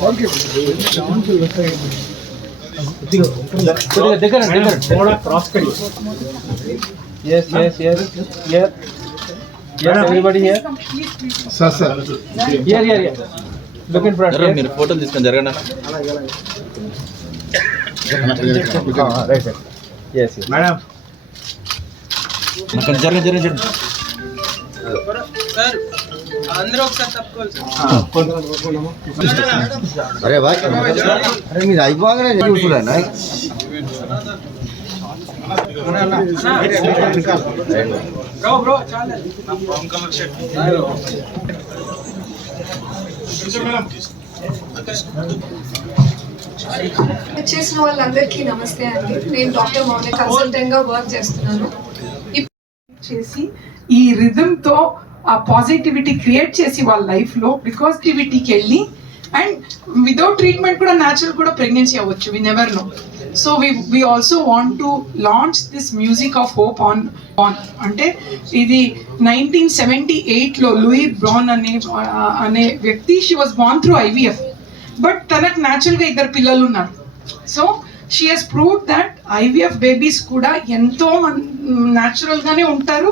కొద్దిగా దగ్గర దగ్గర cross cut yes yes yes here here everybody here sir sir here here here look in front జరగండి మీరు ఫోటోలు తీసుకొని జరగండి రైట్ ఎస్ ఎస్ మేడం అక్కడ అరే బాయ్. అరే మీరు అయిపోగానే చూసుకున్నా చేసిన వాళ్ళందరికీ నమస్తే అండి. నేను డాక్టర్ మౌని కన్సల్టెంట్గా వర్క్ చేస్తున్నాను. చేసి ఈ తో ఆ పాజిటివిటీ క్రియేట్ చేసి వాళ్ళ లైఫ్లో బికాస్ టివిటీకి వెళ్ళి అండ్ వితౌట్ ట్రీట్మెంట్ కూడా న్యాచురల్ కూడా ప్రెగ్నెన్సీ అవ్వచ్చు we never know so we we also want to launch this music of hope on on అంటే ఇది నైన్టీన్ సెవెంటీ ఎయిట్లో లూయి బ్రాన్ అనే అనే వ్యక్తి she was born through IVF but తనకు న్యాచురల్గా ఇద్దరు పిల్లలు ఉన్నారు. So she has prove that IVF babies కూడా ఎంతో న్యాచురల్ గానే ఉంటారు.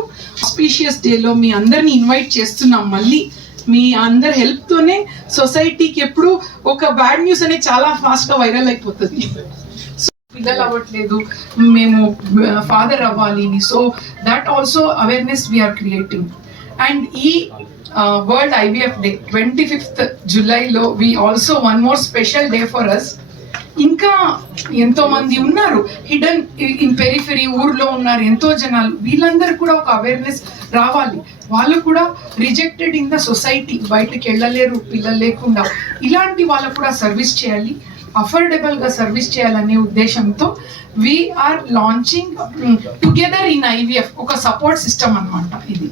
స్పీషియస్ డేలో మీ అందరిని ఇన్వైట్ చేస్తున్నాం మళ్ళీ. మీ అందరి హెల్ప్ తోనే సొసైటీకి ఎప్పుడు ఒక బ్యాడ్ న్యూస్ అనేది చాలా ఫాస్ట్గా వైరల్ అయిపోతుంది. సో పిల్లలు అవ్వట్లేదు మేము ఫాదర్ అవ్వాలి so that also awareness we are creating and ఈ world IVF day twenty fifth జూలైలో we also one more special day for us ఇంకా ఎంతో మంది ఉన్నారు. హిడెన్ ఇన్ పెరిఫెరీ ఊర్లో ఉన్నారు ఎంతో జనాలు. వీళ్ళందరూ కూడా ఒక అవేర్నెస్ రావాలి. వాళ్ళు కూడా రిజెక్టెడ్ ఇన్ ద సొసైటీ బయటకు వెళ్ళలేరు పిల్లలు లేకుండా. ఇలాంటి వాళ్ళకు కూడా సర్వీస్ చేయాలి. అఫోర్డబుల్గా సర్వీస్ చేయాలనే ఉద్దేశంతో we are launching together in IVF ఒక సపోర్ట్ సిస్టమ్ అన్నమాట ఇది.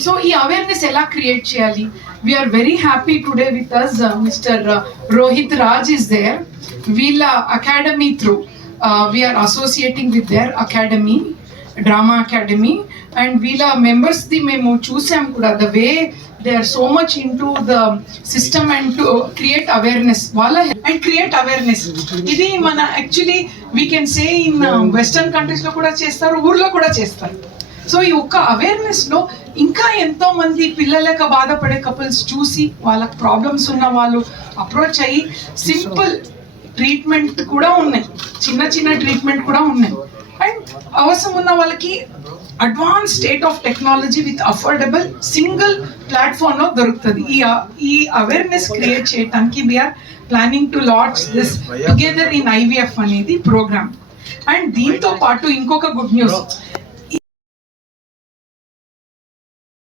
సో ఈ అవేర్నెస్ ఎలా క్రియేట్ చేయాలి? We are very happy today with us mister Rohit Raj is there వీళ్ళ academy through we are associating with their academy drama academy and వీళ్ళ మెంబర్స్ది the మేము చూసాం కూడా the way they are so much into the system and to create awareness వాళ్ళ and create awareness ఇది మన actually we can say in western కంట్రీస్లో కూడా చేస్తారు ఊర్లో కూడా చేస్తారు. సో ఈ ఒక్క అవేర్నెస్లో ఇంకా ఎంతో మంది పిల్లలక బాధపడే కపుల్స్ చూసి వాళ్ళకి ప్రాబ్లమ్స్ ఉన్న వాళ్ళు అప్రోచ్ అయ్యి సింపుల్ ట్రీట్మెంట్ కూడా ఉన్నాయి. చిన్న చిన్న ట్రీట్మెంట్ కూడా ఉన్నాయి. అండ్ అవసరం ఉన్న వాళ్ళకి advance state of technology with affordable single ప్లాట్ఫామ్లో దొరుకుతుంది. ఈ ఈ అవేర్నెస్ క్రియేట్ చేయడానికి we are planning to launch this together in IVF అనేది ప్రోగ్రామ్ అండ్ దీంతో పాటు ఇంకొక గుడ్ న్యూస్